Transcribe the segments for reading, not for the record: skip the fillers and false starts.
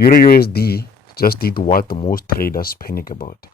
EURUSD just did what most traders panic about.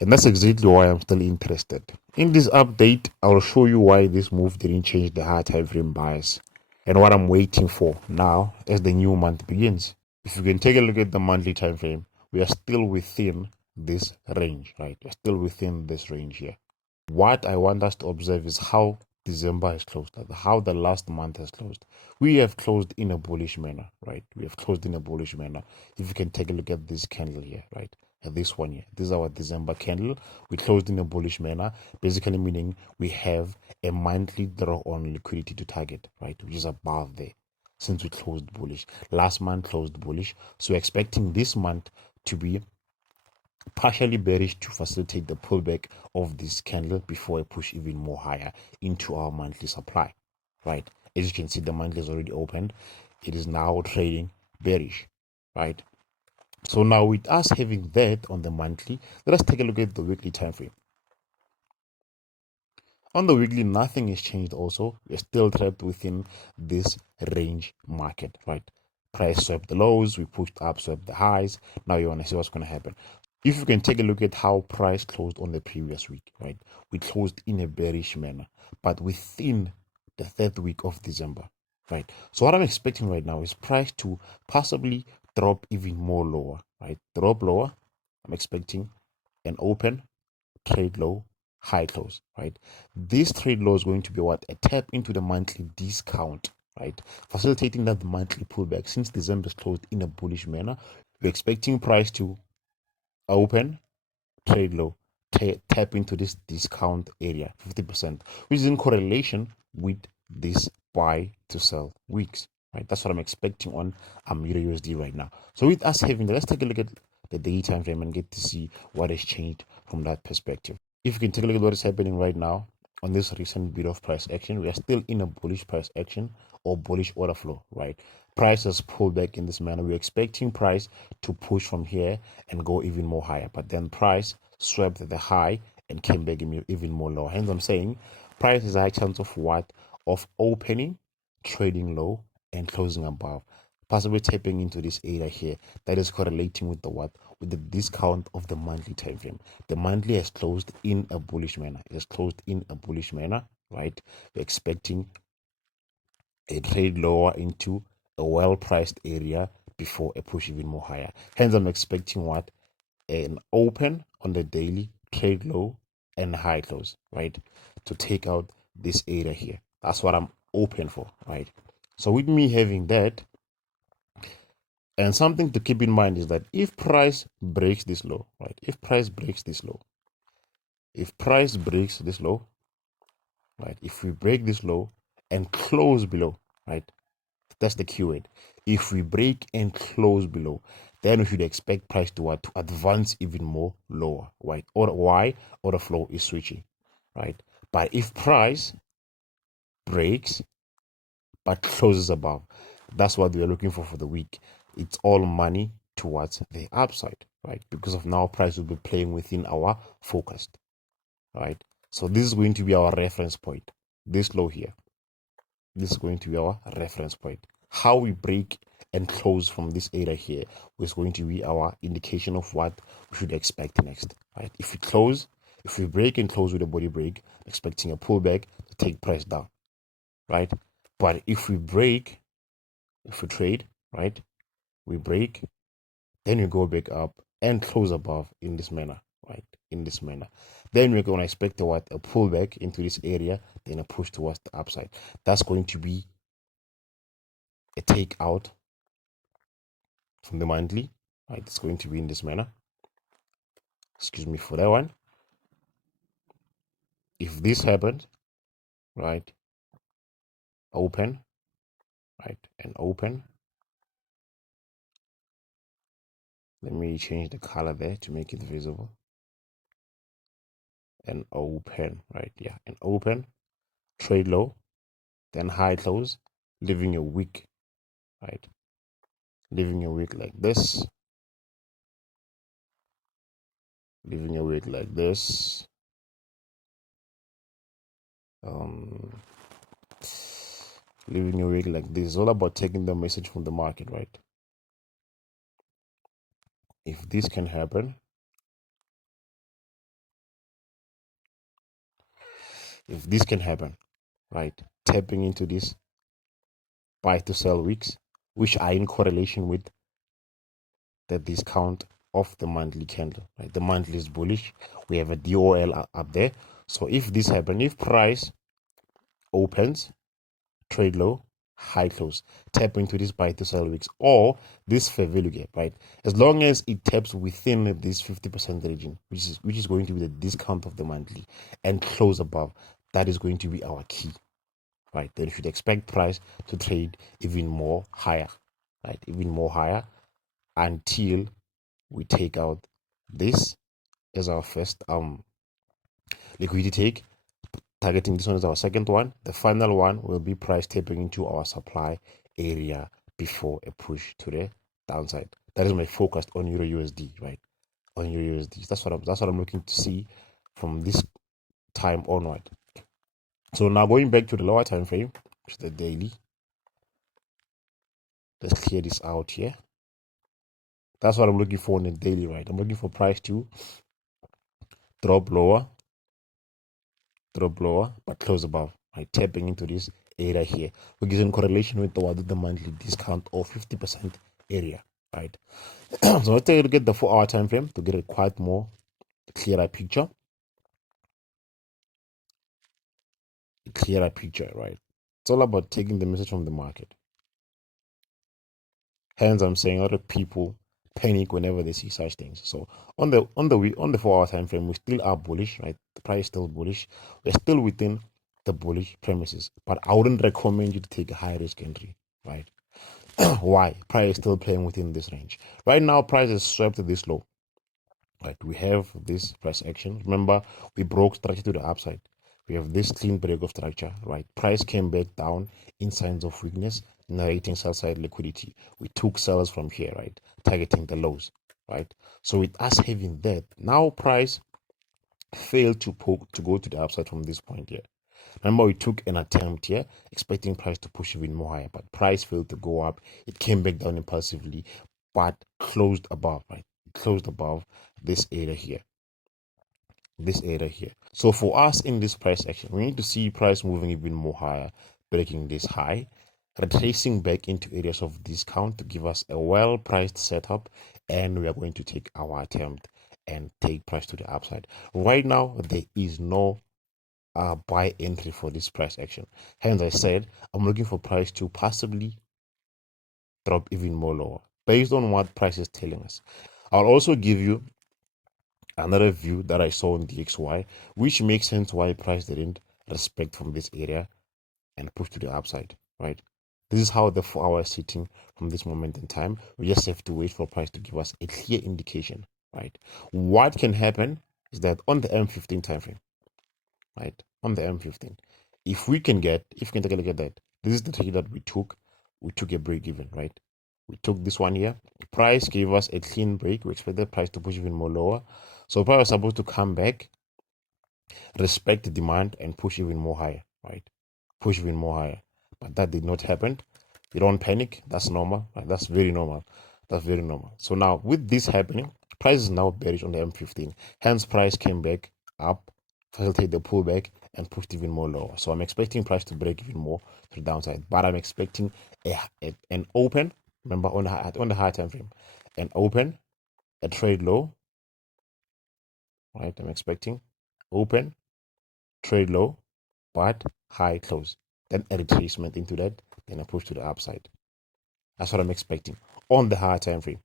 And that's exactly why I'm still interested. In this update, I'll show you why this move didn't change the high time frame bias and what I'm waiting for now as the new month begins. If you can take a look at the monthly time frame, we are still within this range, right? We're still within this range here. What I want us to observe is how December has closed, like how the last month has closed. We have closed in a bullish manner, right? We have closed in a bullish manner. If you can take a look at this candle here, right? At this one here, this is our December candle. We closed in a bullish manner, basically meaning we have a monthly draw on liquidity to target, right? Which is above there since we closed bullish. Last month closed bullish. So we're expecting this month to be partially bearish to facilitate the pullback of this candle before I push even more higher into our monthly supply, right? As you can see, the monthly is already opened. It is now trading bearish, right? So now with us having that on the monthly, let us take a look at the weekly time frame. On the weekly, nothing has changed also. We're still trapped within this range market, right? Price swept the lows, we pushed up, swept the highs. Now you want to see what's going to happen. If you can take a look at how price closed on the previous week, right? We closed in a bearish manner, but within the third week of December, right? So what I'm expecting right now is price to possibly drop even more lower, right? Drop lower. I'm expecting an open trade low, high close, right? This trade low is going to be what? A tap into the monthly discount, right? Facilitating that monthly pullback. Since December is closed in a bullish manner, we're expecting price to open, trade low, tap into this discount area, 50%, which is in correlation with this buy to sell weeks, right? That's what I'm expecting on EURUSD right now. So with us having that, let's take a look at the daily time frame and get to see what has changed from that perspective. If you can take a look at what is happening right now on this recent bit of price action, we are still in a bullish price action or bullish order flow, right? Price has pulled back in this manner. We're expecting price to push from here and go even more higher, but then price swept the high and came back even more low. Hence, I'm saying price is a high chance of what? Of opening, trading low, and closing above, possibly tapping into this area here that is correlating with the what? With the discount of the monthly time frame. The monthly has closed in a bullish manner. It has closed in a bullish manner, right? We're expecting a trade lower into a well-priced area before a push even more higher. Hence, I'm expecting what? An open on the daily, trade low and high close, right? To take out this area here. That's what I'm open for, right? So with me having that, and something to keep in mind is that if price breaks this low, right? If price breaks this low, if price breaks this low, right? If we break this low and close below, right? That's the keyword. If we break and close below, then we should expect price to what? To advance even more lower, right? Or why? Order flow is switching, right? But if price breaks but closes above, that's what we are looking for the week. It's all money towards the upside, right? Because of now price will be playing within our forecast, right? So this is going to be our reference point. This low here. This is going to be our reference point. How we break and close from this area here is going to be our indication of what we should expect next, right? If we break and close with a body break, expecting a pullback to take price down, right? But if we trade, right? We break, then we go back up and close above in this manner, right? In this manner. Then we're going to expect a pullback into this area, then a push towards the upside. That's going to be a takeout from the monthly, right? It's going to be in this manner. Excuse me for that one. If this happened, right? Open, right? And open. Let me change the color there to make it visible. And open, right? Yeah, and open, trade low, then high close, leaving a wick, right? Leaving a wick like this, leaving a wick like this. Leaving a wick like this. It's all about taking the message from the market, right? if this can happen, right, tapping into this buy to sell wicks, which are in correlation with the discount of the monthly candle, right? The monthly is bullish. We have a DOL up there. So if this happens, if price opens, trade low, high close, tap into this buy to sell wicks or this fair value gap, right? As long as it taps within this 50% region, which is going to be the discount of the monthly, and close above, that is going to be our key, right? Then you should expect price to trade even more higher, right? Even more higher until we take out this as our first liquidity take, targeting this one as our second one. The final one will be price tapping into our supply area before a push to the downside. That is my focus on EURUSD, right? On EURUSD. That's what I'm looking to see from this time onward. So now going back to the lower time frame, which is the daily. Let's clear this out here. That's what I'm looking for in the daily, right? I'm looking for price to drop lower, but close above, right? Tapping into this area here, which is in correlation with the monthly discount of 50% area, right? So let's take a look at the 4-hour time frame to get a quite more clearer picture. Right? It's all about taking the message from the market. Hence, I'm saying a lot of people panic whenever they see such things. So on the 4-hour time frame, we still are bullish, right? The price is still bullish. We're still within the bullish premises, but I wouldn't recommend you to take a high risk entry, right? Why? Price is still playing within this range. Right now, price is swept this low. Right, we have this price action. Remember, we broke structure to the upside. We have this clean break of structure, right? Price came back down in signs of weakness, narrating sell side liquidity. We took sellers from here, right? Targeting the lows, right? So with us having that, now price failed to go to the upside from this point here. Remember, we took an attempt here, expecting price to push even more higher, but price failed to go up. It came back down impulsively, but closed above, right? Closed above this area here. So for us in this price action, we need to see price moving even more higher, breaking this high, retracing back into areas of discount to give us a well-priced setup, and we are going to take our attempt and take price to the upside. Right now, there is no buy entry for this price action. Hence, I said I'm looking for price to possibly drop even more lower based on what price is telling us. I'll also give you another view that I saw in DXY, which makes sense why price didn't respect from this area and push to the upside, right? This is how the 4 hour is sitting from this moment in time. We just have to wait for price to give us a clear indication, right? What can happen is that on the M15 time frame, right? On the M15, if we can take a look at that, this is the trade that we took. We took a break even, right? We took this one here. Price gave us a clean break. We expected price to push even more lower. So price was supposed to come back, respect the demand, and push even more higher, right? Push even more higher. But that did not happen. You don't panic. That's normal. Right? That's very normal. So now with this happening, price is now bearish on the M15. Hence, price came back up, facilitated the pullback, and pushed even more lower. So I'm expecting price to break even more to the downside. But I'm expecting an open. Remember on the high time frame, an open, a trade low. Right, I'm expecting open, trade low, but high close. Then a retracement into that, then a push to the upside. That's what I'm expecting on the higher time frame.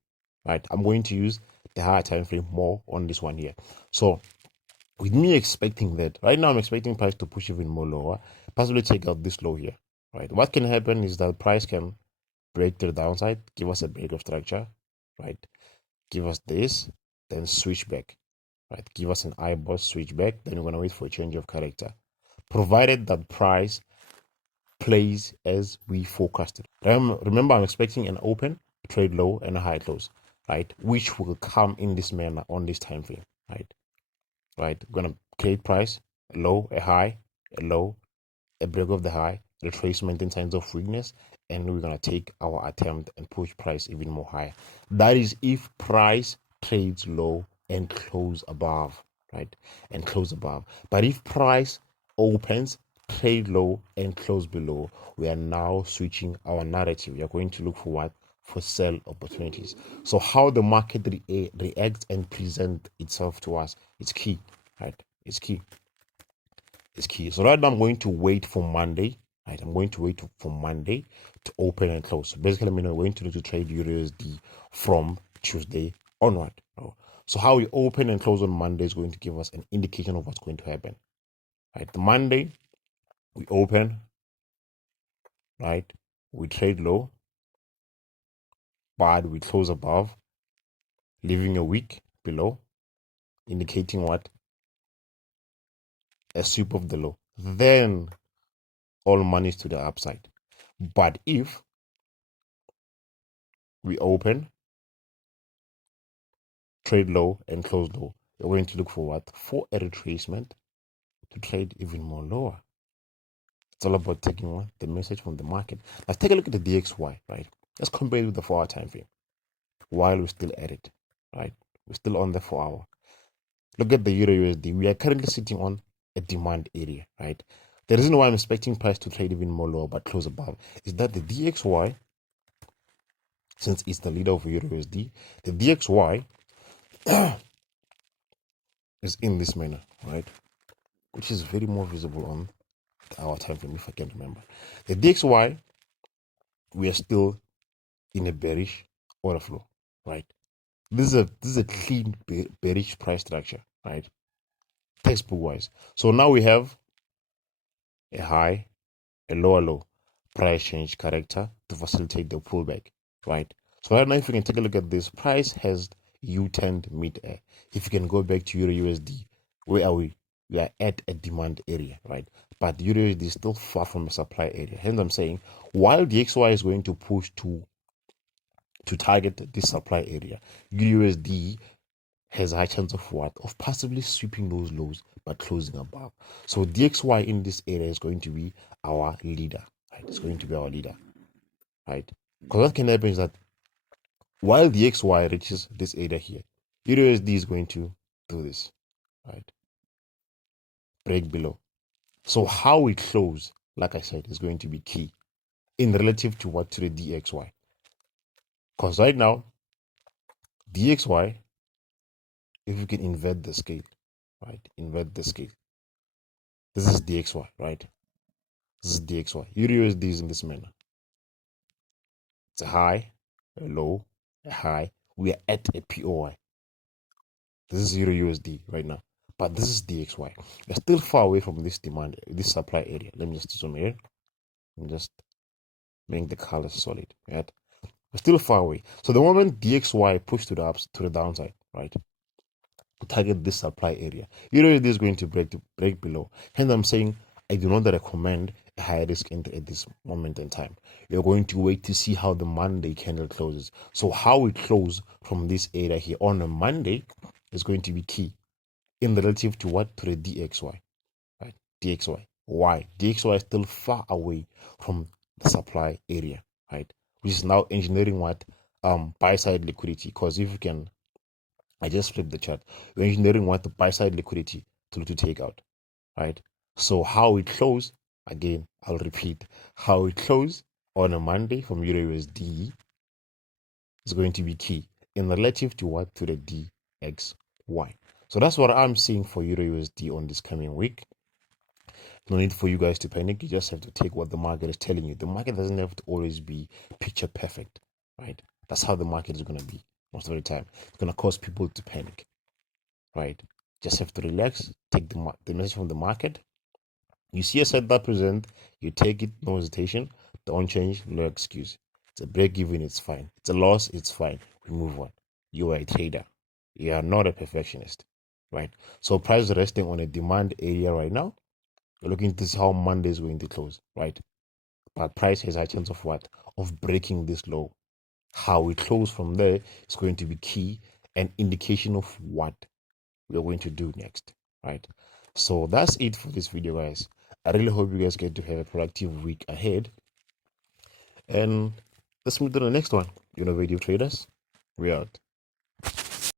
Right, I'm going to use the higher time frame more on this one here. So with me expecting that, right now I'm expecting price to push even more lower, possibly take out this low here. Right, what can happen is that price can break to the downside, give us a break of structure, right? Give us this, then switch back, right? Give us an eyeball switch back, then we're gonna wait for a change of character, provided that price plays as we forecasted. Remember, I'm expecting an open, trade low, and a high close, right? Which will come in this manner on this time frame, right? We're gonna create price, a low, a high, a low, a break of the high, retracement in signs of weakness, and we're gonna take our attempt and push price even more higher. That is if price trades low and close above, right? And close above. But if price opens, trade low and close below, we are now switching our narrative. We are going to look for what? For sell opportunities. So how the market reacts and present itself to us, it's key, right? It's key. It's key. So right now I'm going to wait for Monday, right? I'm going to wait for Monday to open and close. So basically, I'm going to do to trade EURUSD from Tuesday onward. So how we open and close on Monday is going to give us an indication of what's going to happen. Right? The Monday we open, right? We trade low, but we close above, leaving a wick below, indicating what? A sweep of the low. Then all money is to the upside. But if we open, trade low and close low, you're going to look for what? For a retracement to trade even more lower. It's all about taking what? The message from the market. Let's take a look at the DXY, right? Let's compare it with the 4-hour time frame while we're still at it, right? We're still on the 4-hour. Look at the Euro USD. We are currently sitting on a demand area, right? The reason why I'm expecting price to trade even more lower but close above is that the DXY, since it's the leader of Euro USD, the DXY is in this manner, right? Which is very more visible on the hour time frame, if I can remember. The DXY, we are still in a bearish order flow, right? This is a clean bearish price structure, right? Textbook wise. So now we have a high, a lower low, price change character to facilitate the pullback, right? So right now, if you can take a look at this, price has U-turned mid-air. If you can go back to Euro USD, where are we? We are at a demand area, right? But Euro USD is still far from a supply area. Hence, I'm saying while the XY is going to push to target this supply area, Euro USD has a high chance of what? Of possibly sweeping those lows but closing above. So DXY in this area is going to be our leader, right? It's going to be our leader, right? Because what can happen is that while DXY reaches this area here, EURUSD is going to do this, right? Break below. So how we close, like I said, is going to be key in relative to what? To the DXY. Because right now, DXY, if you can invert the scale, right? Invert the scale. This is DXY, right? This is DXY. EURUSD is in this manner. It's a high, a low, a high. We are at a POI. This is EURUSD right now. But this is DXY. We're still far away from this demand, this supply area. Let me just zoom in. And just make the colors solid. Right? We're still far away. So the moment DXY push to the downside, right? To target this supply area, EURUSD is going to break below. Hence, I'm saying I do not recommend a high risk entry at this moment in time. You're going to wait to see how the Monday candle closes. So how we close from this area here on a Monday is going to be key in relative to what? To the DXY, right? DXY. Why? DXY is still far away from the supply area, right? Which is now engineering what? Buy side liquidity. Because if you can, I just flipped the chart. We're engineering what? The buy side liquidity to take out, right? So how we close, again, I'll repeat, how we close on a Monday from EURUSD is going to be key in relative to what? To the DXY. So that's what I'm seeing for EURUSD on this coming week. No need for you guys to panic. You just have to take what the market is telling you. The market doesn't have to always be picture perfect, right? That's how the market is going to be most of the time. It's going to cause people to panic, right? Just have to relax, take the message from the market. You see a set that present, you take it, no hesitation. Don't change, no excuse. It's a break even, it's fine. It's a loss, it's fine. We move on. You are a trader. You are not a perfectionist, right? So price is resting on a demand area right now. You're looking to see how Monday is going to close, right? But price has a chance of what? Of breaking this low. How we close from there is going to be key, an indication of what we're going to do next, right? So that's it for this video, guys. I really hope you guys get to have a productive week ahead. And let's move to the next one. Innovative traders, we out.